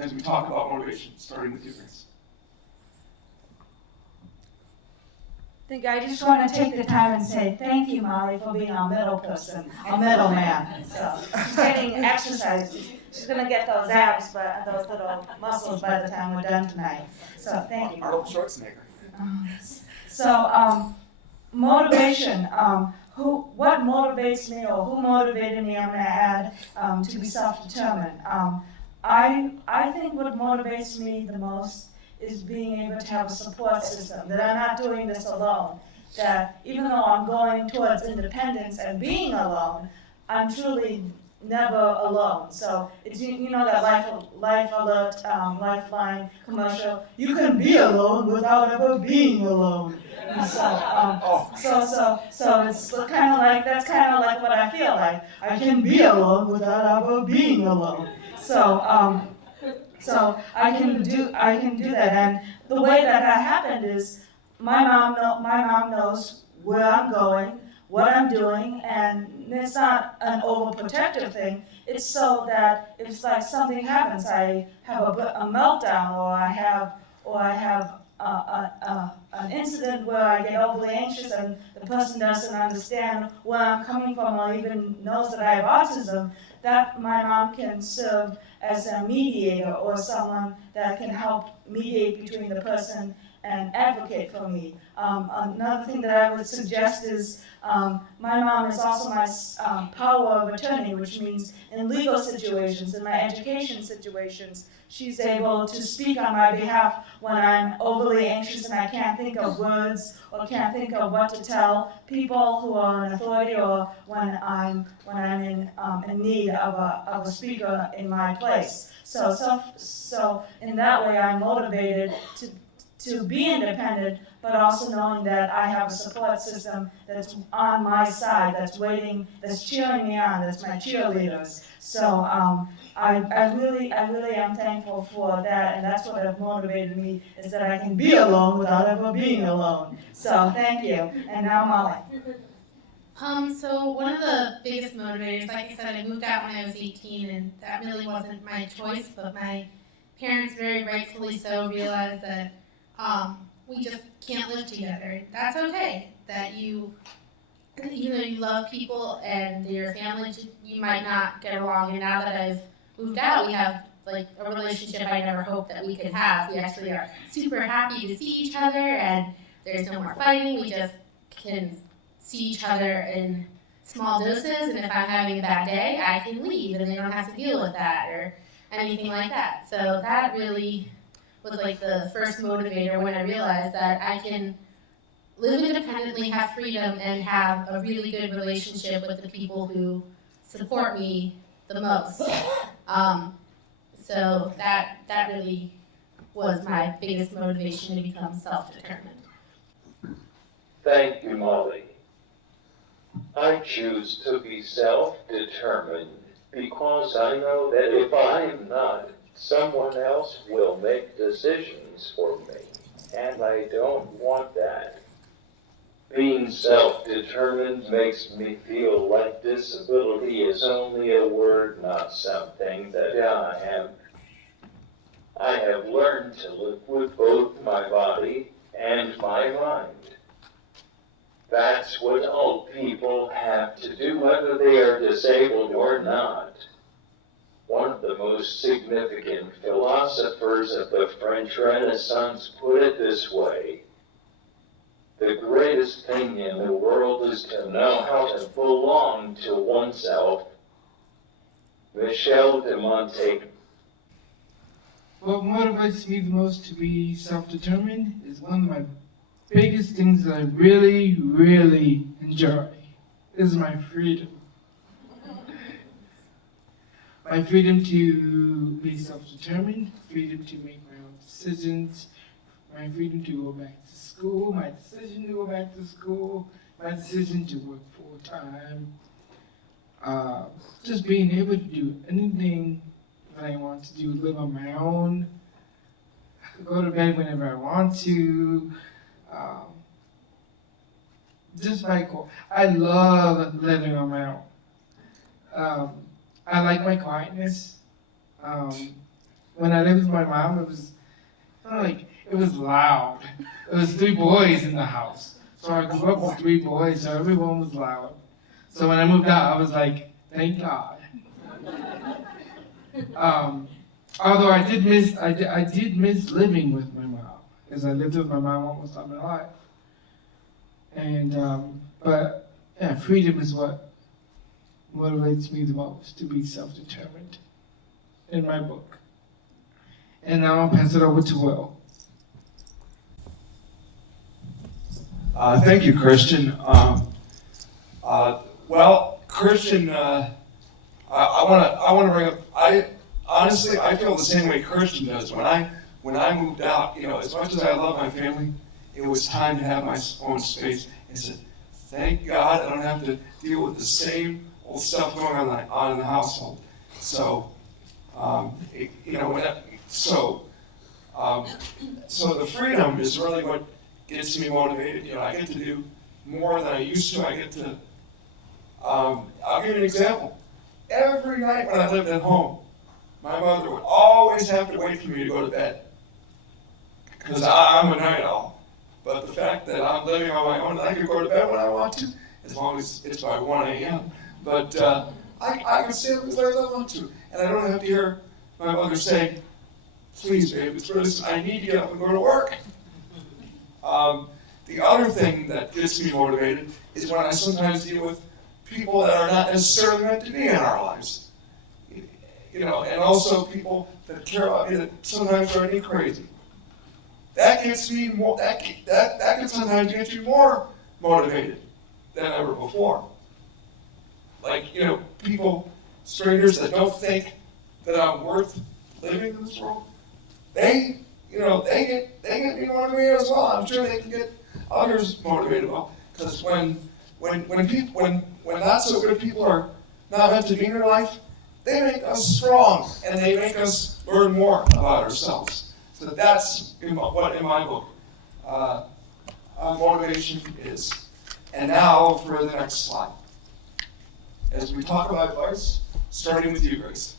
as we talk about motivation, starting with you, Grace. I just want to take the time and say thank you, Molly, for being our middle person, our middleman. So she's getting exercise. She's going to get those abs, but those little muscles by the time we're done tonight. So thank you. Arnold Schwarzenegger. Motivation. What motivates me, or who motivated me? I'm going to add to be self-determined. I think what motivates me the most is being able to have a support system, that I'm not doing this alone, that even though I'm going towards independence and being alone, I'm truly never alone. So it's, you know, that Life Alert, Lifeline commercial, you can be alone without ever being alone. And so it's kind of like, that's kind of like what I feel like. I can be alone without ever being alone. So I can do that, and the way that happened is my mom knows where I'm going, what I'm doing, and it's not an overprotective thing. It's so that if like something happens, I have a meltdown, or I have an incident where I get overly anxious and the person doesn't understand where I'm coming from, or even knows that I have autism, that my mom can serve as a mediator, or someone that can help mediate between the person and advocate for me. Another thing that I would suggest is my mom is also my power of attorney, which means in legal situations, in my education situations, she's able to speak on my behalf when I'm overly anxious and I can't think of words or can't think of what to tell people who are in authority, or when I'm in need of a speaker in my place. So in that way, I'm motivated to be independent, but also knowing that I have a support system that's on my side, that's waiting, that's cheering me on, that's my cheerleaders. So I really am thankful for that, and that's what has motivated me, is that I can be alone without ever being alone. So thank you, and now Molly. So one of the biggest motivators, like I said, I moved out when I was 18, and that really wasn't my choice, but my parents very rightfully so realized that we just can't live together. That's okay, that you love people and your family, you might not get along, and now that I've moved out, we have like a relationship I never hoped that we could have. We actually are super happy to see each other, and there's no more fighting. We just can see each other in small doses, and if I'm having a bad day, I can leave, and they don't have to deal with that or anything like that. So that really was like the first motivator, when I realized that I can live independently, have freedom, and have a really good relationship with the people who support me the most. So that really was my biggest motivation to become self-determined. Thank you, Molly. I choose to be self-determined because I know that if I'm not, someone else will make decisions for me, and I don't want that. Being self-determined makes me feel like disability is only a word, not something that I am. I have learned to live with both my body and my mind. That's what all people have to do, whether they are disabled or not. One of the most significant philosophers of the French Renaissance put it this way: the greatest thing in the world is to know how to belong to oneself. Michel de Montaigne. What motivates me the most to be self-determined is one of my biggest things that I really, really enjoy is my freedom. My freedom to be self-determined, freedom to make my own decisions, my freedom to go back to school, my decision to go back to school, my decision to work full-time. Just being able to do anything that I want to do, live on my own, go to bed whenever I want to. Just like, I love living on my own. I like my quietness. When when I lived with my mom, it was it was loud. It was 3 boys in the house. So I grew up with 3 boys, so everyone was loud. So when I moved out, I was like, thank God. Although I did miss living with my mom, because I lived with my mom almost all my life. And but yeah, freedom is what motivates me the most, to be self-determined in my book. And now I'll pass it over to Will. Thank you, Christian. Well, Christian, I want to bring up. I feel the same way Christian does. When I moved out, as much as I love my family, it was time to have my own space. I said, thank God I don't have to deal with the same old stuff going on in the household. So, so the freedom is really what gets me motivated. I get to do more than I used to. I get to. I'll give you an example. Every night when I lived at home, my mother would always have to wait for me to go to bed, because I'm a night owl. But the fact that I'm living on my own and I can go to bed when I want to, as long as it's by 1 a.m. But I can stay up as late as I want to, and I don't have to hear my mother say, please, babe, it's really, I need to get up and go to work. The other thing that gets me motivated is when I sometimes deal with people that are not necessarily meant to be in our lives. And also people that care about me that sometimes drive me crazy. That gets me more, that can sometimes get you more motivated than ever before. Like, people, strangers that don't think that I'm worth living in this world, they get me motivated as well. I'm sure they can get others motivated well. Because when not so good people are not meant to be in your life, they make us strong and they make us learn more about ourselves. So that's what in my book motivation is. And now for the next slide. As we talk about advice, starting with you, Grace.